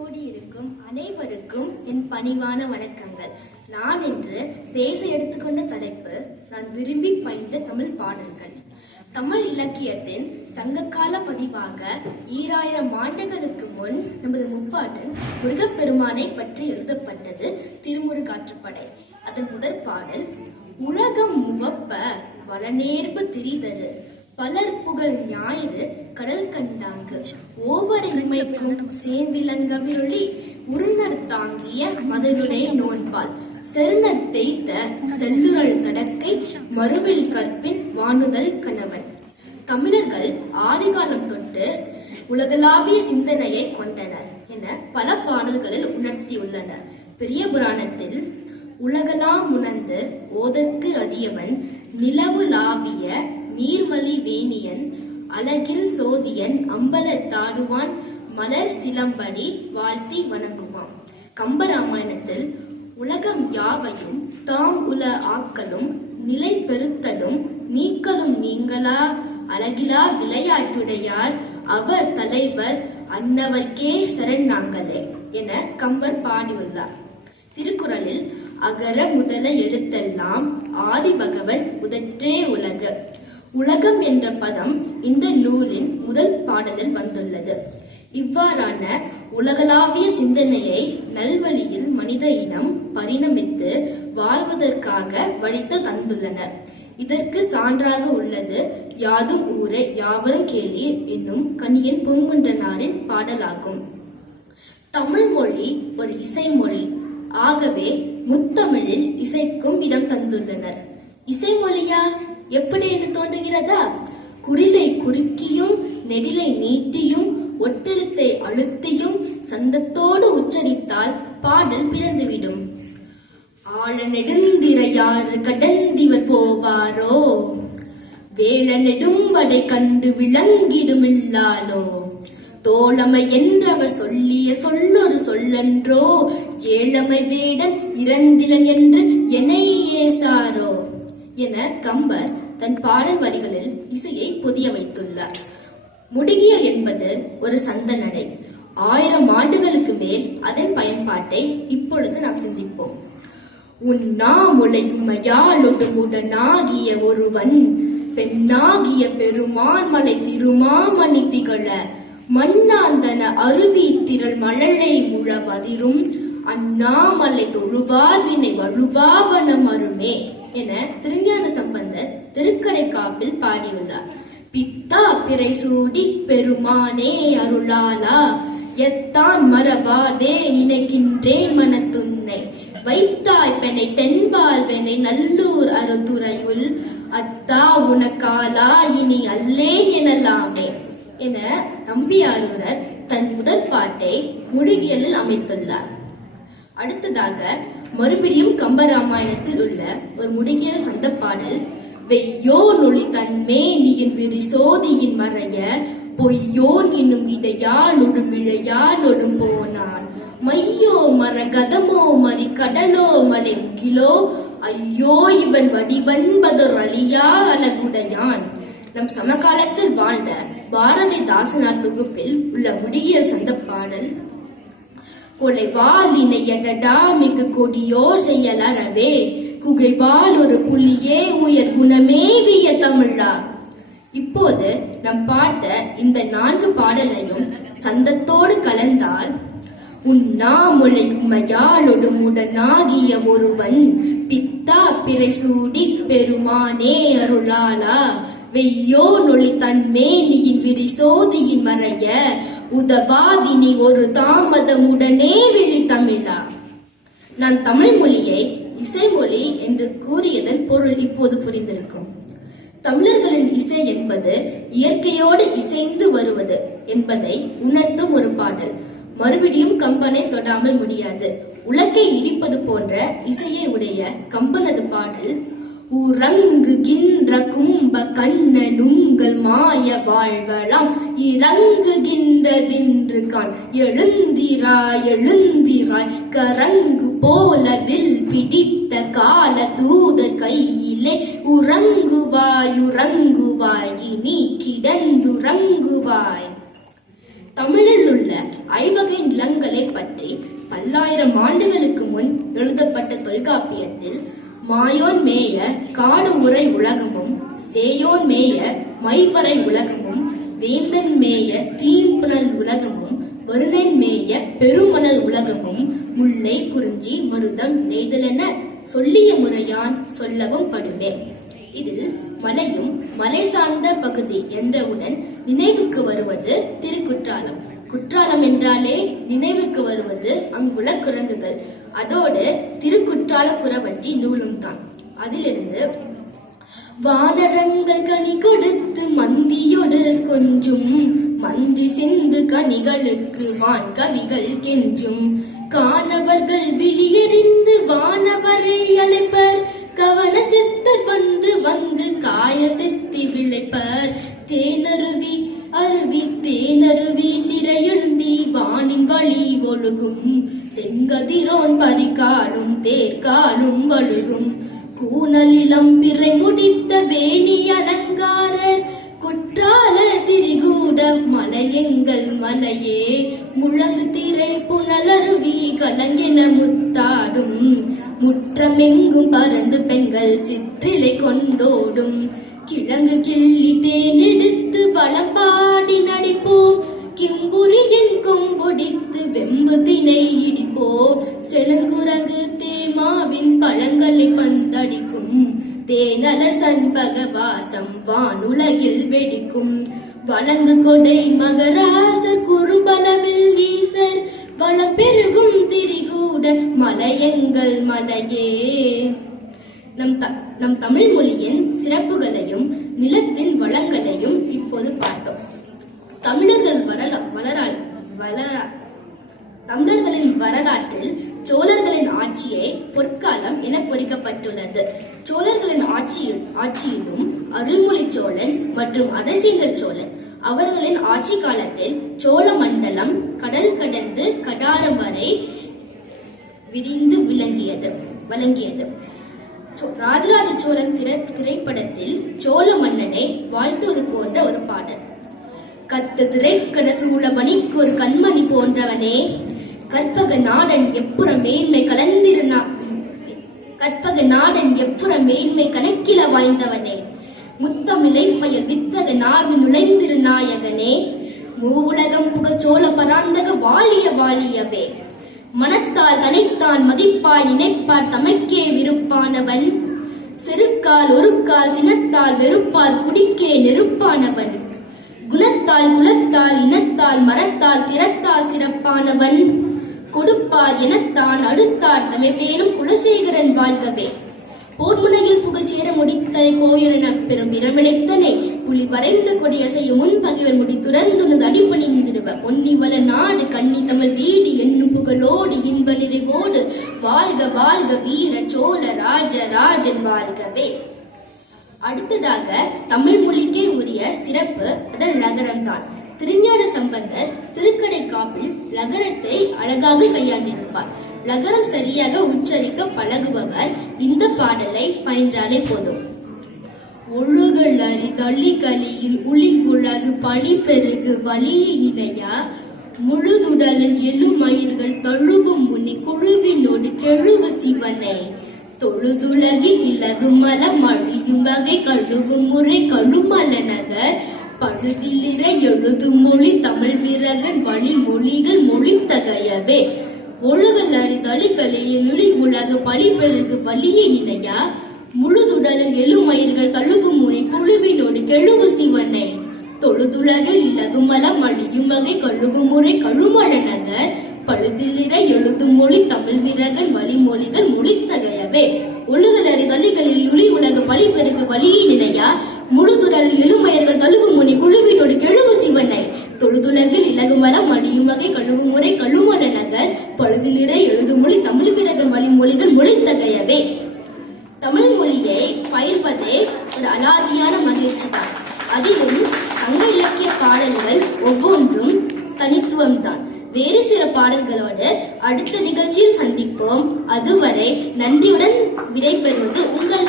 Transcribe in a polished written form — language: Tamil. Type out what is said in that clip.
கூடியிருக்கும் அனைவருக்கும் என் பணிவான வணக்கங்கள். நான் இன்று பேச எடுத்துக்கொண்ட தலைப்பு நான் விரும்பி பயின்ற தமிழ் பாடல்கள். தமிழ் இலக்கியத்தின் சங்ககால பதிவாக 2000 ஆண்டுகளுக்கு முன் நமது முப்பாட்டன் முருகப்பெருமானை பற்றி எழுதப்பட்டது திருமுருகாற்றுப்படை. அதன் முதற் பாடல் உலகம் முவப்ப வளநேர்பு திரிதரு பலர் புகழ் ஞாயிறு கடல் கண்டாங்கு ஓவரிமைக்கும் சேன்விலங்கவிருளி உருணர் தாங்கிய மதனுடைய நோன்பால் செருணர் தேய்த்த செல்லுரல் தடக்கை மறுவில் கற்பின் வானுதல் கணவன். தமிழர்கள் ஆதிகாலம் தொட்டு உலகளாவிய சிந்தனையை கொண்டனர் என பல பாடல்களில் உணர்த்தியுள்ளனர். பெரிய புராணத்தில் உலகலாம் உணர்ந்து ஓதற்கு அறியவன் நிலவுலாவிய நீர்மலி வேணியன் அழகில் சோதியன் அம்பலத்தாடுவான் மலர் சிலம்படி வாழ்த்தி வணங்குவான். கம்பராமாயணத்தில் உலகம் யாவையும் தாம் உல ஆக்கலும் நிலை பெருத்தலும் நீக்கலும் நீங்களா அழகிலா விளையாட்டுடையார் அவர் தலைவர் அன்னவர்க்கே சரணாங்களே என கம்பர் பாடியுள்ளார். திருக்குறளில் அகர முதல எழுத்தெல்லாம் ஆதி பகவன் முதற்றே உலக உலகம் என்ற பதம் இந்த நூலின் முதல் பாடலில் வந்துள்ளது. இவ்வாறான உலகளாவிய சிந்தனையை நல்வழியில் மனித இனம் பரிணமித்து வாழ்வதற்காக வடித்து தந்துள்ளனர். இதற்கு சான்றாக உள்ளது யாதும் ஊரே யாவரும் கேளீர் என்னும் கணியன் பூங்குன்றனாரின் பாடலாகும். தமிழ் மொழி ஒரு இசைமொழி. ஆகவே முத்தமிழில் இசைக்கும் இடம் தந்துள்ளனர். இசைமொழியா எப்படி என்று தோன்றுகிறதா? குறிலை குறுக்கியும் நெடிலை நீட்டியும் ஒட்டெழுத்தை அழுத்தியும் சந்தத்தோடு உச்சரித்தால் பாடல் பிறந்துவிடும். ஆழ நெடுந்திரையாறு கடந்திவர் போவாரோ வேள நெடும்படை கண்டு விளங்கிடுமில்லாலோ தோழமை என்றவர் சொல்லிய சொல்லொரு சொல்லன்றோ ஏழமை வேடன் இறந்திலன் என்று என்னை ஏசாரோ என கம்பர் தன் பாடல் வரிகளில் இசையை புதிய வைத்துள்ளார். முடிகியல் என்பது ஒரு சந்த நடை. 1000 ஆண்டுகளுக்கு மேல் அதன் பயன்பாட்டை இப்பொழுது நாம் சிந்திப்போம். உண்ணாமுலையுமையாலொடுமுடனாகிய ஒருவன் பெண்ணாகிய பெருமான் மலை திருமாமணி திகழ மண்ணாந்தன அருவி திரள் மழலை முழவதிரும் அண்ணாமலை தொழுவார் வினை வழுவாவனம் அருமே என திருஞான சம்பந்தர் திருக்கடைக்காப்பில் பாடியுள்ளார். பித்தா பிறை சூடி பெருமானே அருளாலா எத்தான் மறவாதே நினைக்கின்றேன் மனத்துன்னை வைத்தாய் பெனை தென்பால் பெனை நல்லூர் அருதுறையுள் அத்தா உனக்காலா இனி அல்லேன் எனலாமே என நம்பியாரூரர் தன் முதல் பாட்டை முடிகியலில் அமைத்துள்ளார். அடுத்ததாக மறுபடியும் கம்பராமாயணத்தில் உள்ள ஒரு முடிகியல் சந்த பாடல் வெய்யோன் ஒளி தன்மேனியின் விரிசோதியின் மறைய பொய்யோன் என்னும் இடையாளொடும் இழையாளொடும் போனான் மையோ மர கதமோ மறி கடலோ மலை முகிலோ ஐயோ இவன் வடிவன்பதொரு அழியா அழகுடையான். நம் சமகாலத்தில் வாழ்ந்த பாரதிதாசனார் தொகுப்பில் உள்ள முடிகியல் சந்த பாடல் கொலைவாலினையடடா மிகு கொடியோர் செயலறவே குகைவால் ஒரு புள்ளியே உயர் குணமேவிய தமிழா. இப்போது நாம் பார்த்த இந்த 4 பாடலையும் சந்தத்தோடு கலந்தால் உண்ணாமுலையுமையாலொடுமுடனாகிய ஒருவன் பித்தா பிறை சூடி பெருமானே அருளாலா வெய்யோ நொழி தன்மேனியின் விரிசோதியின் மறைய உதவாதினி ஒரு தாமதமுடனே விழி தமிழா. நான் தமிழ் மொழியை இசைமொழி என்று கூறியதன் பொருள் இப்போது புரிந்திருக்கும். தமிழர்களின் இசை என்பது இயற்கையோடு இசைந்து வருவது என்பதை உணர்த்தும் ஒரு பாடல். மறுபடியும் கம்பனை தொடாமல் முடியாது. உலக்கை இடிப்பது போன்ற இசையை உடைய கம்பனது பாடல் உறங்குகின்ற கும்ப கண்ணனுங்கள் மாய வாழ்வலாம் இறங்குகின்றதின்று கான் எழுந்திராய் எழுந்திராய் கரங்கு போல வில் பிடித்த கால தூத கையிலே உறங்குவாய் உறங்குவாய் இனி கிடந்துறங்குவாய். தமிழில் உள்ள 5 வகை நிலங்களை மாயோன் மேய காடு உரை உலகமும் சேயோன் மேய மைவரை உலகமும் வேந்தன் மேய தீம்புணல் உலகமும் வருணன் மேய பெருமணல் உலகமும் முல்லை குறிஞ்சி மருதம் நெய்தலென சொல்லிய முறையான் சொல்லவும் படுவேன். இதில் மலையும் மலை சார்ந்த பகுதி என்றவுடன் நினைவுக்கு வருவது திருக்குற்றாலம். குற்றாலம் என்றாலே நினைவுக்கு வருவது அங்குள்ள குரங்குகள். அதோடு திருக்குற்றால குறவஞ்சி நூலும் தான். அதிலிருந்து வானரங்கள் கனி கொடுத்து மந்தியோடு கொஞ்சும் மந்தி சிந்து கனிகளுக்கு வான் கவிகள் கெஞ்சும் காணவர்கள் விழியறிந்து வானவரை அழைப்பர் கவன சித்தர் வந்து வந்து காய சித்தி விளைப்பர் தேனருவி அருவி தேனருவி திரையெழுந்தி வானின் வழி ஒழுகும் செங்கதிரோன் பரிகாலும் தேர்காலும் வழுகும் கூனலிலம் பிறை முடித்த வேணி அலங்காரர் குற்றால திரிகூட மலையெங்கள் மலையே முழங்கு திரை புனலருவி கலங்கின முத்தாடும் முற்றமெங்கும் பறந்து பெண்கள் சிற்றிலை கொண்டோடும் கிழங்கு கிள்ளி தேனெடுத்து வளம் பாடி நடிப்போம் கிம்புரியின் கொம்பொடித்து வெம்பு தினை இடிப்போம் செழுங்குரங்கு தேமாவின் பழங்களை பந்தடிக்கும் தேனலர் சண்பக வாசம் வானுலகில் வெடிக்கும் வழங்கு கொடை மகராச குறும்பளவில் ஈசர் வளம் பெருகும் திரிகூட மலையெங்கள் மலையே. நம் தமிழ் மொழியின் சிறப்புகளையும் நிலத்தின் வளங்களையும் இப்போது பார்த்தோம். தமிழர்களின் வரலாற்றில் சோழர்களின் ஆட்சியே பொற்காலம் என பொறிக்கப்பட்டுள்ளது. சோழர்களின் ஆட்சியிலும் அருள்மொழி சோழன் மற்றும் அரிசிங்க சோழன் அவர்களின் ஆட்சி காலத்தில் சோழ மண்டலம் கடல் கடந்து கடாரம் வரை விரிந்து வழங்கியது. ராஜராஜ சோழன் திரைப்படத்தில் சோழ மன்னனை வாழ்த்துவது போன்ற ஒரு பாடல். கத்து திரைக்கட சூழபணிக்கு ஒரு கண்மணி போன்றவனே கற்பக நாடன் எப்புற மேன்மை கணக்கில வாய்ந்தவனே முத்தமிழை பயல் வித்தக நாவின் நுழைந்திரு நாயகனே மூவுலகம் புக சோழ பராந்தக வாழிய வாழியவே மனத்தால் தனைத்தான் மதிப்பாய் நினைப்பார் தமக்கே விருப்பானவன் செருக்கால் ஒருக்கால் சினத்தால் வெறுப்பால் குடிக்கே நெருப்பானவன் குணத்தால் குலத்தால் இனத்தால் மரத்தால் திறத்தால் சிறப்பானவன் கொடுப்பார் எனத்தான் அடுத்தார் தமைப்பேனும் குலசேகரன் வாழ்கவே போர்முனையில் புகழ்ச்சேர முடித்த போயிரன பெரும் இரமிழைத்தனை புலி வரைந்த கொடியசையும் முன்பகைவர் முடி துறந்துனது அடிப்பணிந்திருவ பொன்னி வள நாடு கன்னி தமிழ் வீடு என்னும் புகழோடு இன்ப நிறைவோடு வாழ்க வாழ்க வீர சோழ ராஜன் வாழ்கவே. அடுத்ததாக தமிழ் மொழிக்கே உரிய சிறப்பு அதன் லகரம்தான். திருஞான சம்பந்தர் திருக்கடைக்காப்பில் லகரத்தை அழகாக கையாண்டிருப்பார். லகரம் சரியாக உச்சரிக்க பழகுபவர் இந்த பாடலை பயின்றாலே போதும். ஒழுகல் அரிதளி கலியில் உளி உலகு பழி பெருகு வழியை நினையா முழுதுடலில் எழுமயிர்கள் தழுவும் முனி குழுவினோடு கெழுவு சிவனை தொழுதுலகில் இலகுமல மழியும் வகை கழுவும் முறை கழுமல நகர் பழுதிலிர எழுது மொழி தமிழ் விரகன் வழி மொழிகள் மொழித்தகையவே ஒழுகல் அரிதளி கலியில் உளி உலகு பழி பெருகு வழியை நினையா முழுதுடலில் எழுமயிர்கள் தழுவும் முறை குழுவினோடு கெழுவு சிவனை தொழுதுலகில் இலகுமல மழியும் வகை கழுவு முறை கழுமல நகர் பழுதிலிர எழுது மொழி தமிழ் விரகன் வழிமொழிகள் மொழித்தகையவே ஒழுகல் அரிதளிகளில் உளி உலகு பழி பெருகு வழியை நினையா முழுதுடலில் எழுமயிர்கள் தழுவும் முனை குழுவினோடு கெழுவு சிவனை தொழுதுலகில் இலகுமல மடியும் வகை கழுவு முறை கழுமல நகர் பழுதிலிர எழுது மொழி தமிழ் விரகன் வழிமொழிகள் மொழித்தகையவே. தமிழ் மொழியை பயில்வதே ஒரு அலாதியான மகிழ்ச்சி தான். அதிலும் சங்க இலக்கிய பாடல்கள் ஒவ்வொன்றும் தனித்துவம்தான். வேறு சில பாடல்களோடு அடுத்த நிகழ்ச்சியில் சந்திப்போம். அதுவரை நன்றியுடன் விடைபெறுவது உங்கள்